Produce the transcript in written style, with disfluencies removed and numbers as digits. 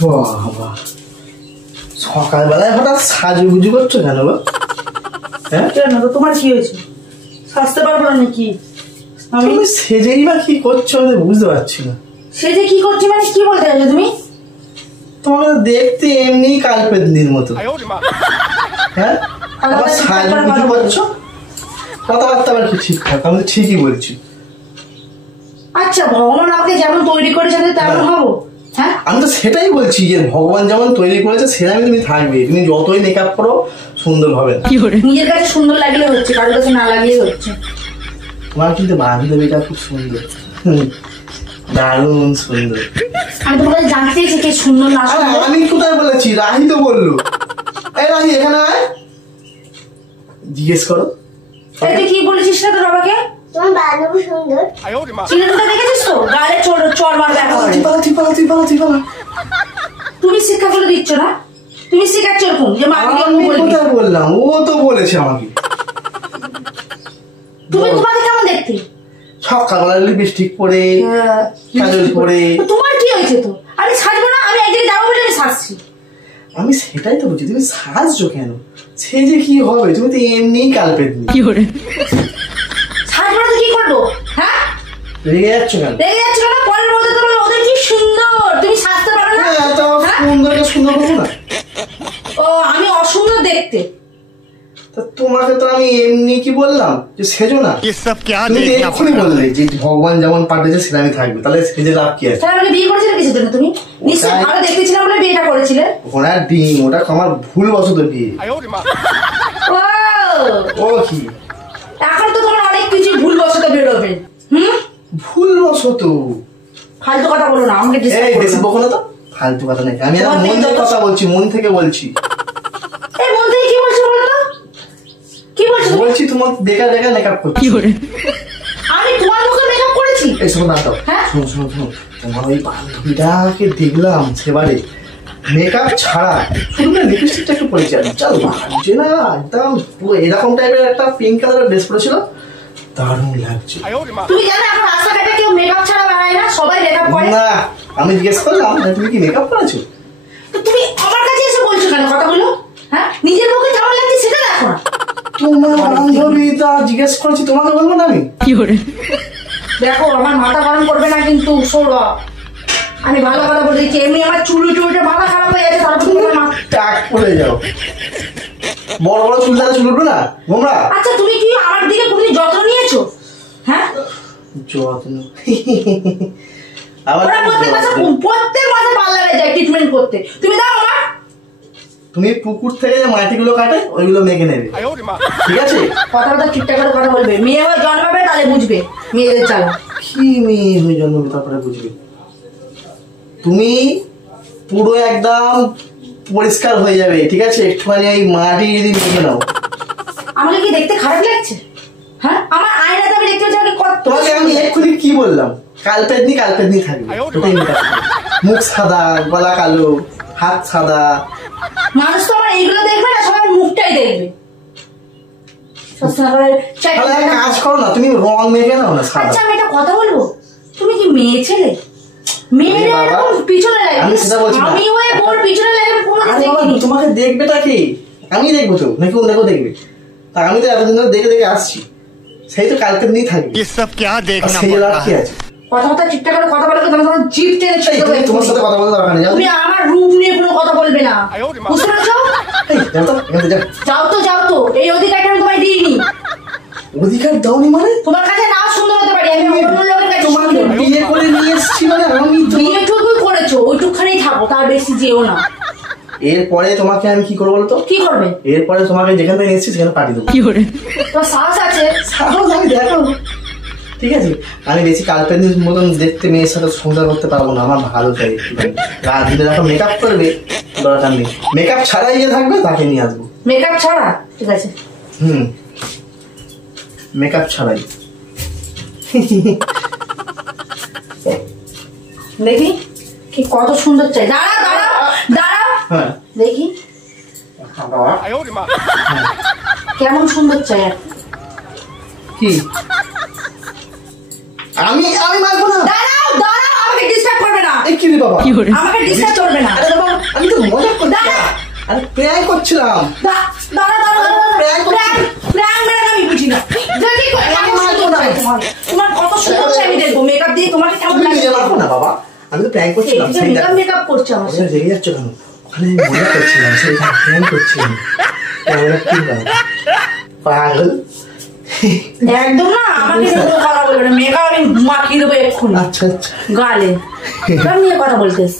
বাবা সকালবেলায় হঠাৎ সাজুগুজু করছো কেন গো? হ্যাঁ কেন তো তোমার কি হয়েছে? সাজতে পারবো না নাকি? আমি সেজেই বা কি করছো আমি বুঝতে পারছি না। সেজে কি করছি মানে কি বলতে চাইছো তুমি? তোমাকে দেখতে এমনি কালপেতনির মতো। হ্যাঁ আবার সাজুগুজু করছো, কথাবার্তা আবার কি ঠিকঠাক? আমি ঠিকই বলছি। আচ্ছা ভগবান আমাকে যেমন তৈরি করেছে তেমন হবো? হ্যাঁ আমি তো সেটাই বলছি যে ভগবান যেমন তৈরি করেছে সেরকমই তুমি থাকবে। তুমি যতই মেকআপ করো সুন্দর হবে না। নিজের কাছে সুন্দর লাগলে হচ্ছে, কারোর কাছে না লাগলেই হচ্ছে। তোমার কিন্তু বান্ধবীটা খুব সুন্দর, দারুণ সুন্দর। আমি তোমার কাছে জানতে চাইছি কে সুন্দর না সুন্দর। আমি কোথায় বলেছি? রাহি তো বললো। এই রাহি এখানে আয়, জিজ্ঞেস করো। তুই কি বলেছিস না তোর বাবাকে? তোমার বান্ধবী সুন্দর। চিন্তা দেখেছিস তো? গালে চড় মারবে একেবারে। তুমি শিক্ষা করে দিচ্ছ না? তুমি শিখাচ্ছ এরকম যে মাকে আমি কোথায় বললাম? ও তো বলেছে আমাকে। তুমি তোমাকে কেমন দেখতে? সকালবেলা লিপস্টিক পরে, কাজল পরে। তোমার কি হয়েছে তো? আমি সাজবো না, আমি একদিন যাবো বলে আমি সাজছি। আমি সেটাই তো বলছি, তুমি সাজছো কেন? সেজে কি হবে? তুমি তো এমনি কালপেতনি। সাজবো না তো কি করবো? হ্যাঁ রেগে যাচ্ছ কেন? রেগে যাচ্ছ কেন? পরের মধ্যে তো ওদের কি সুন্দর, তুমি সাজতে পারো না? সুন্দরকে সুন্দর করবো না? ও আমি অসুন্দর দেখতে? তোমাকে তো আমি এমনি কি বললাম যে সেজো না? তুমি এক্ষুনি বললে যে ভগবান যেমন পাঠিয়েছে সেরকমই থাকবে, তাহলে সেজে লাভ কি আছে? তাহলে বিয়ে করেছিলে কিসের জন্য? তুমি নিশ্চয়ই ভালো দেখতেছিলাম বলে বিয়েটা করেছিলে। ওনার ডিম, ওটা আমার ভুল বশত বিয়ে। ও কি এখন তো তোমার অনেক কিছু ভুল বশত বেরোবে। ভুল বশত? ফালতু কথা বলো না, আমাকে বেশি বকো না তো। ফালতু কথা নাকি? আমি মন থেকে কথা বলছি, মন থেকে বলছি। এই মন থেকে কি বলছো বলো তো? কি বলছো? বলছি তোমার দেখা দেখা মেকআপ করছি। আমি তোমার মুখে মেকআপ করেছি? এই শোনো না তো, শোনো শোনো শোনো, তোমার ওই বান্ধবীটাকে দেখলাম সেবারে মেকআপ ছাড়া শুধু না লিপস্টিকটা একটু পরেছে, চল লাগছে না একদম পুরো এরকম টাইপের একটা পিঙ্ক কালারের ড্রেস পরেছিল, দারুণ লাগছে। তুমি জানো এখন রাস্তাঘাটে কেউ মেকআপ ছাড়া বেড়ায় না, সবাই মেকআপ করে। না আমি জিজ্ঞেস করলাম তুমি কি মেকআপ করেছো? তো তুমি আমার কাছে এসে বলছো কেন কথাগুলো? হ্যাঁ নিজের মুখে কেমন লাগছে সেটা দেখো না। তোমার বান্ধবীটা জিজ্ঞেস করেছি, তোমাকে বলবো না আমি? দেখো আমার মাথা গরম করবে না কিন্তু সৌরভ, আমি ভালো কথা বলে দিচ্ছি। এমনি আমার চুলটা মাথা খারাপ হয়ে যাচ্ছে, তারপর টাক পড়ে যাও। বড় বড় চুল দ্বারা চুল উঠবে না গোমরা? আচ্ছা তুমি কি আমার দিকে কোনদিন যত্ন নিয়েছো? হ্যাঁ যত্ন প্রত্যেক মাসে পার্লারে যায় ট্রিটমেন্ট করতে, তুমি দাও আমার। তুমি পুকুর থেকে যে মাটিগুলো কাটে ওইগুলো মেখে নেবে, ঠিক আছে? কথা ঠিকঠাক করে কথা বলবে। মেয়ে হয়ে জন্মাবে তাহলে বুঝবে মেয়েদের চালা। কি মেয়ে হয়ে জন্মাবে তারপরে বুঝবে? তুমি পুরো একদম পরিষ্কার হয়ে যাবে, ঠিক আছে? একটুখানি ওই মাটি যদি মেখে নাও। আমাকে কি দেখতে খারাপ লাগছে? হ্যাঁ আমার আয়নাতে আমি দেখতে পাচ্ছি কত। তোমাকে আমি এক্ষুনি কি বললাম? কালপেতনি কালপেতনি থাকবে, মুখ সাদা, গলা কালো, হাত সাদা। মানুষ তো আমার এইগুলো দেখবে না, সবাই মুখটাই দেখবে। কাজ করো না, তুমি রং মেখে নাও না। আচ্ছা আমি একটা কথা বলবো, তুমি কি মেয়ে ছেলে? মেয়েরা এরকম পিছনে লাগে? আমি হয়ে বোর পিছনে লাগে তোমাকে দেখবেটা কি? আমি দেখবো তো নাকি ও দেখো দেখবে? তা আমি তো এতদিন ধরে দেখে দেখে আসছি, সেই তো কালকে নিয়ে থাকবে। সেই লাভ কি আছে? কথাবার্তা ঠিকঠাক করে কথা বলে তোমার জিভ টেনে তোমার সাথে কথা বলতে দরকার নেই। তুমি আমার রূপ নিয়ে কোনো কথা বলবে না, বুঝতে পেরেছো? যাও তো এই অধিকারটা আমি তোমায় দিইনি। অধিকার দাওনি মানে? তোমার কাছে না সুন্দর হতে পারি, আমি অন্য লোকের কাছে তোমাকে বিয়ে করে নিয়ে এসেছি মানে আমি বিয়েটুকুই করেছো, ওইটুকখানেই থাকো, তার বেশি যেও না। এরপরে তোমাকে আমি কি করবো বলতো? কি করবে? এরপরে তোমাকে যেখান থেকে এসেছি সেখানে পাঠিয়ে দেবো। তোমার সাহস আছে? সাহস আমি দেখো, ঠিক আছে? আমি বেশি কালপেনির মতন দেখতে মেয়ের সাথে সংসার করতে পারবো না, আমার ভালো চাই। রাত দিনে যখন মেকআপ করবে দরকার নেই, মেকআপ ছাড়াই যে থাকবে তাকে নিয়ে আসবো। মেকআপ ছাড়া? ঠিক আছে। মেকআপ ছাড়াই। দেখি কি কত সুন্দর চাই। দাঁড়াও দেখি কেমন সুন্দর চাই। কি আমি আমি মারবো না। দাঁড়াও দাঁড়াও, আমাকে ডিস্টার্ব করবে না, এই কি রে বাবা, আমাকে ডিস্টার্ব করবে না। আরে বাবা আমি তো মজা করছিলাম, দাঁড়া। আরে প্র্যাঙ্ক করছিলাম। দাঁড়া দাঁড়া Prank করছি। প্র্যাঙ্ক মেরে আমি বুঝি না। দেখি কেমন সুন্দর লাগে তোমার কত সুন্দর হচ্ছে আমি দেখবো। মেকআপ দিয়ে তোমাকে কেমন তুমি লাগে? নিজে মারবো না বাবা, আমি তো প্র্যাঙ্ক করছিলাম। সেই দেখো মেকআপ করছে আমার সাথে। রেগে যাচ্ছ কেন? ওখানে আমি মজা করছিলাম, সেই প্র্যাঙ্ক করছিলাম। ক্যামেরা কি হয় পাগল। একদম না, আমাকে কোনো কথা বলবে না। মেকআপ আমি মাখিয়ে দেবো এক্ষুনি আচ্ছা আচ্ছা গালে। নিয়ে কথা বলতেস